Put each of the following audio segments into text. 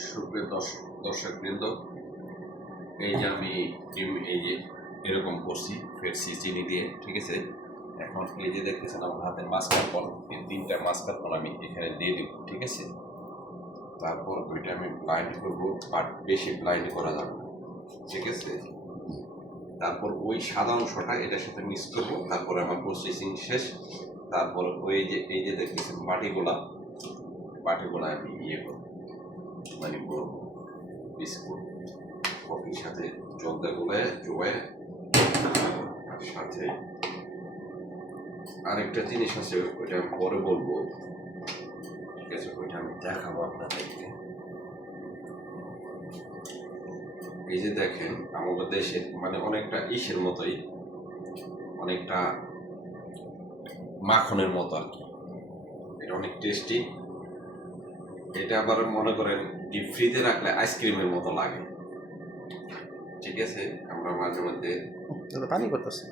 সুপ্রিয় দর্শকবৃন্দ, এই যে আমি ডিম এই যে এরকম করছি ফেটছি চিনি দিয়ে, ঠিক আছে। এখন এই যে দেখতেছেন আমার হাতের মাস্কারপন, এই 3টা মাস্কারপন আমি এখানে দিয়ে দিব, ঠিক আছে। তারপর ওইটা আমি ব্লাইন্ড করবো, বাট বেশি ব্লাইন্ড করা যাবে না, ঠিক আছে। তারপর ওই সাদা অংশটা এটার সাথে মিক্স করবো, তারপরে আমার প্রসেসিং শেষ। তারপর ওই যে এই যে দেখতেছেন বাটিগুলা আমি ইয়ে করবো, মানে করবো বিস্কুট কফির সাথে জলদা গুলায় চোবায়। আর সাথে আরেকটা জিনিস আছে, ওইটা আমি পরে বলবো, ঠিক আছে। ওইটা আমি দেখাবো আপনাদেরকে। এই যে দেখেন আমাদের দেশের মানে অনেকটা ইসের মতোই, অনেকটা মাখনের মতো আর কি। এটা অনেক টেস্টি। এটা আবার মনে করেন ডিপ ফ্রিজে রাখলে আইসক্রিমের মতো লাগে, ঠিক আছে। আমরা মাঝে মধ্যে পানি করতেছে।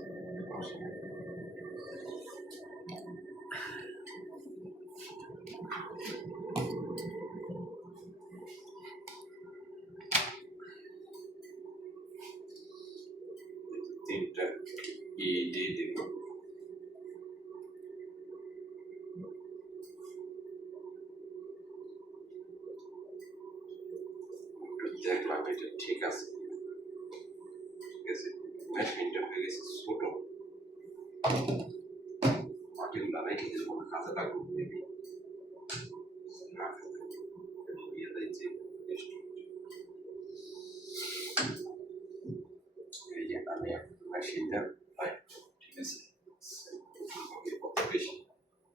তিনটা দিয়ে দিব। দেখলাম এটা ঠিক আছে, ঠিক আছে। মেশিনটা হয়ে গেছে ছোট, মাটিগুলো রেখে দেবো না, কাজে লাগবে মেবি। এই যে আমি মেশিনটা পাই, ঠিক আছে। কত বেশি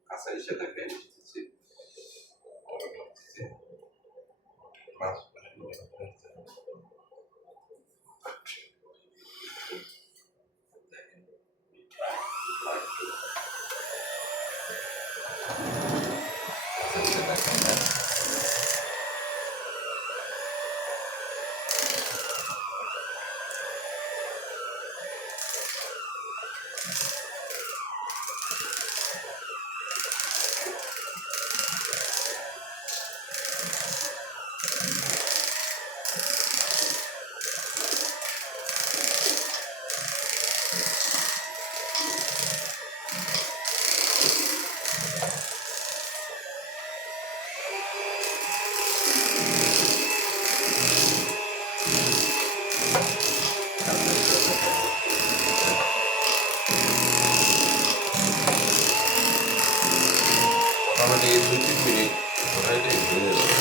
কাঁচা এসে থাকে, মোটামুটি 2-3 মিনিট ফোটাইলে হয়ে যাবে।